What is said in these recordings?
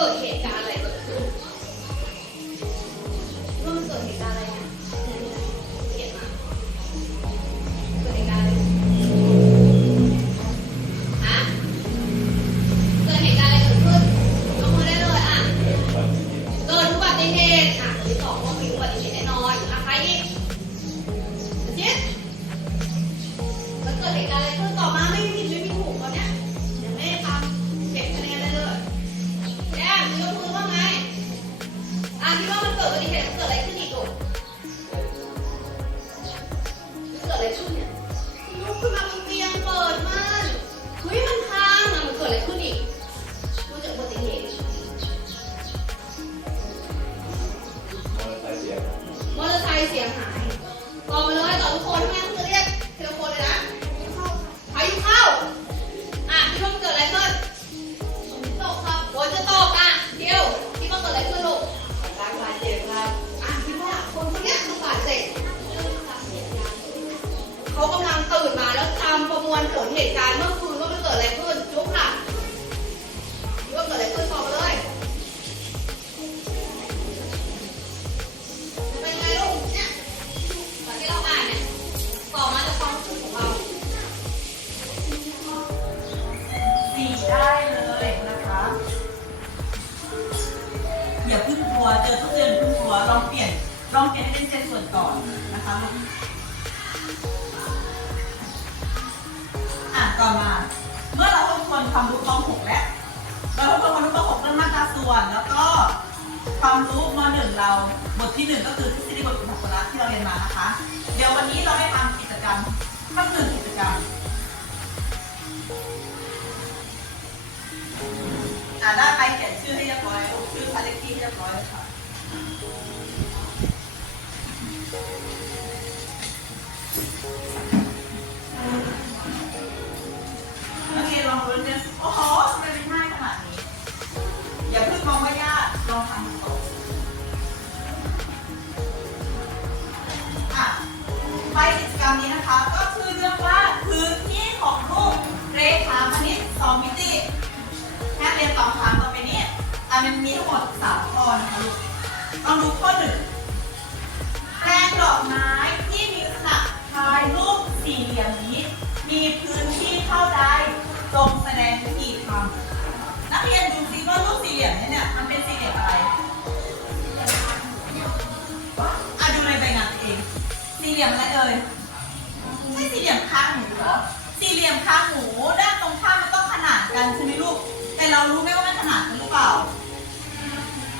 特别干ะพี่ว่ามันเกิดอุบัติเหตุเกิดอะไรขึ้นอีกลูกมันเกิดอะไรขึ้นเนี่ยลุกขึ้นมาบนเตียงเปิดม่านเฮ้ยมันค้างอะมันเกิดอะไรขึ้นอีกมันจักอุบัติเหตุมอเตอร์ไซค์เสียงหายบอกมาเลยต่อทุกคนใช่ไหม เหตุการณ์เมื่อคืนว่ามันเกิดอะไรขึ้นลุกค่ะว่าเกิดอะไรขึ้นบอกมาเลยเป็นไงลูกเนี่ยตอนที่เราอ่านเนี่ยต่อมาจากความรู้สึกของเราสีได้เลยนะคะอย่าพึ่งกลัวเจอทุกเดือนพึ่งกลัวลองเปลี่ยนลองเปลี่ยนให้เป็นเซตส่วนก่อนนะคะ อะต่อมา เมื่อเราทบทวนความรู้ป .6 แล้วเราทบทวนความรู้ป .6 เรื่องมาตราส่วน แล้วก็ความรู้ม .1 เราบทที่1ก็คือทฤษฎีบทอุปกรณ์ที่เราเรียนมานะคะ เดี๋ยววันนี้เราได้ทำกิจกรรมทั้งหนึ่งกิจกรรมอ่าได้ไปเขียนชื่อให้เรียบร้อยชื่อพันเลขที่ให้เรียบร้อยค่ะ โอ้โหทำไมเป็นง่ายขนาดนี้ อย่าเพิ่งมองว่ายากลองทำดูก่อนอะไปกิจกรรมนี้นะคะก็ ซิว่ารูปสี่เหลี่ยมเนี่ยเนี่ยมันเป็นสี่เหลี่ยมอะไรอะดูในใบงานตัวเอง สี่เหลี่ยมอะไรเอ่ยใช่สี่เหลี่ยมคางหมูเหรอสี่เหลี่ยมคางหมูด้านตรงข้ามมันต้องขนานกันใช่ไหมลูก แต่เรารู้ไหมว่ามันขนานกันหรือเปล่า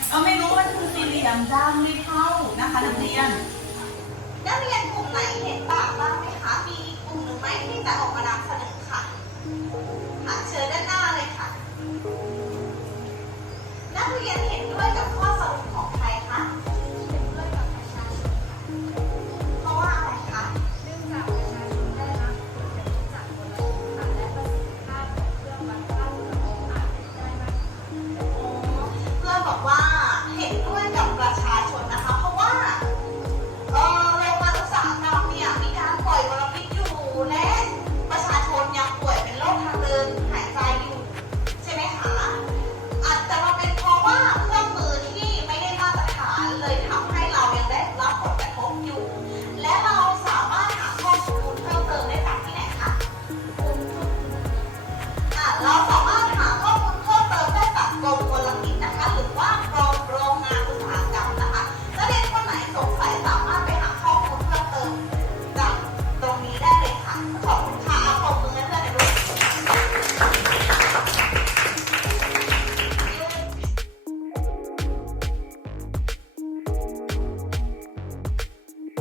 เราไม่รู้มันคือสี่เหลี่ยมด้านไม่เท่านะคะนักเรียนนักเรียนกลุ่มไหนเห็นต่างบ้างไหมคะ มีกลุ่มหรือไหมที่จะออกมานำเสนอ ยนเห็นด้วยกับข้อสรุปของใครคะ เห็นด้วยกับประชาชนเพราะว่าอะไรคะ เนื่องจากประชาชนได้รับผลกระทบจากมลพิษค่ะและประสิทธิภาพของเครื่องวัดค่าอุณหภูมิอาจได้มากขึ้นเพื่อนบอกว่า